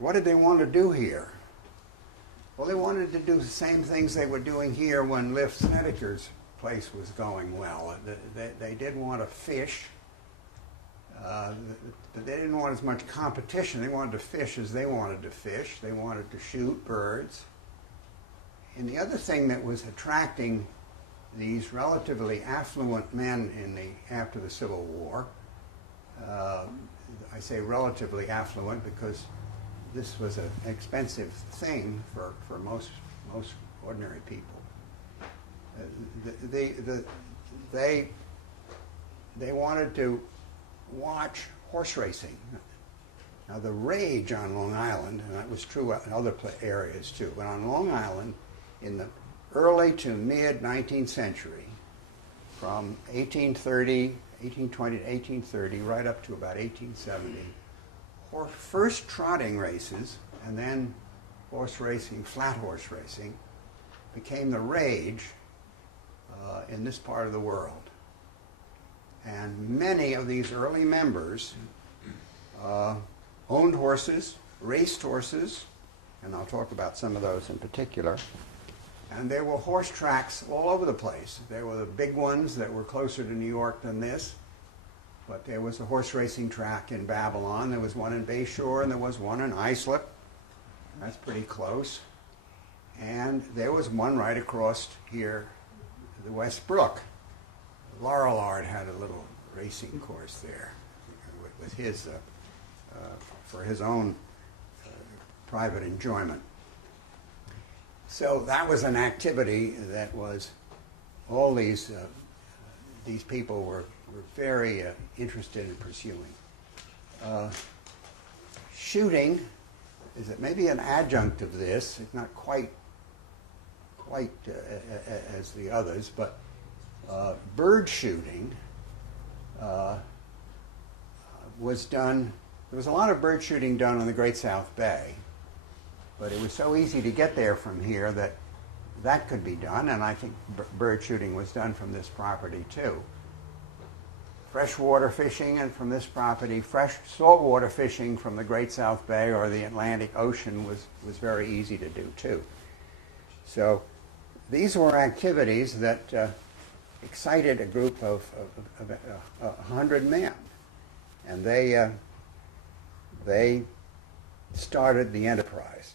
what did they want to do here? Well, they wanted to do the same things they were doing here when Liv Snedeker's place was going well. They did want to fish, but they didn't want as much competition. They wanted to fish as they wanted to fish. They wanted to shoot birds. And the other thing that was attracting these relatively affluent men after the Civil War, I say relatively affluent because this was an expensive thing for most ordinary people. They wanted to watch horse racing. Now the rage on Long Island, and that was true in other areas too, but on Long Island in the early to mid 19th century, from 1820 to 1830, right up to about 1870, first trotting races and then horse racing, flat horse racing, became the rage in this part of the world. And many of these early members owned horses, raced horses, and I'll talk about some of those in particular. And there were horse tracks all over the place. There were the big ones that were closer to New York than this, but there was a horse racing track in Babylon, there was one in Bayshore, and there was one in Islip. That's pretty close. And there was one right across here, the West Brook. Lorillard had a little racing course there with his, for his own private enjoyment. So that was an activity that was, all these people were very interested in pursuing. Shooting is maybe an adjunct of this. It's not quite as the others, but bird shooting was done. There was a lot of bird shooting done on the Great South Bay, but it was so easy to get there from here that could be done, and I think bird shooting was done from this property too. Freshwater fishing and from this property, fresh saltwater fishing from the Great South Bay or the Atlantic Ocean was very easy to do too. So these were activities that excited a group of 100 men, and they started the enterprise.